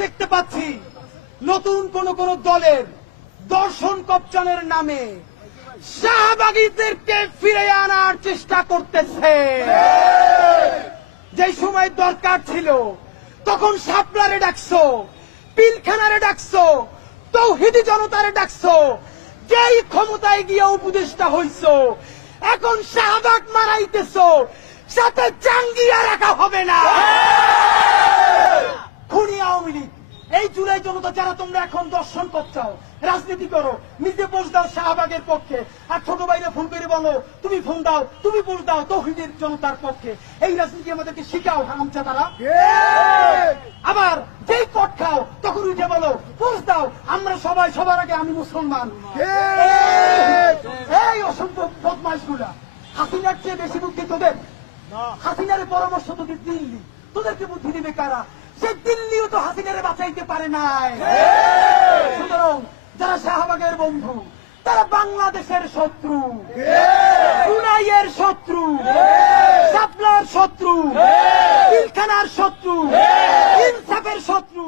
দেখতে পাচ্ছি নতুন কোন কোন দলের দর্শন কপ্চানের নামে শাহবাগীদেরকে ফিরে আনার চেষ্টা করতেছে। যে সময় দরকার ছিল তখন শাপলারে ডাকছো, পিলখানারে ডাকছো, তৌহিদি জনতারে ডাকছো, যেই ক্ষমতায় গিয়ে উপদেষ্টা হইছো, এখন শাহবাগ মারাইতেছো, সাথে জাঙ্গিয়া রাখা হবে না। খুনি আওয়ামী লীগ, এই জুলাই জনতা যারা তোমরা এখন দর্শন করছাও, রাজনীতি করো, নিজে পোস্ট দাও শাহবাগের পক্ষে, আর ছোট ভাইরা ফোন করে বলো তুমি ফোন দাও, তুমি পোস্ট দাও তৌহিদের জনতার পক্ষে। এই রাজনীতি আমাদেরকে শিখাও হারামচা তারা। আবার যেই কট খাও তখন উঠে বলো পোস্ট দাও আমরা সবাই, সবার আগে আমি মুসলমান। এই অসংখ্য বদমাইশ গুলা, হাসিনার চেয়ে বেশি বুদ্ধি তোদের? হাসিনার পরামর্শ তোদের দিল্লি, তোদেরকে বুদ্ধি দিবে কারা? সে দিল্লিও তো হাসিনারে বাঁচাইতে পারে নাই। সুতরাং যারা শাহবাগের বন্ধু তারা বাংলাদেশের শত্রু, সুনাইয়ের শত্রু, শাপলার শত্রু, পিলখানার শত্রু, ইনসাফের শত্রু।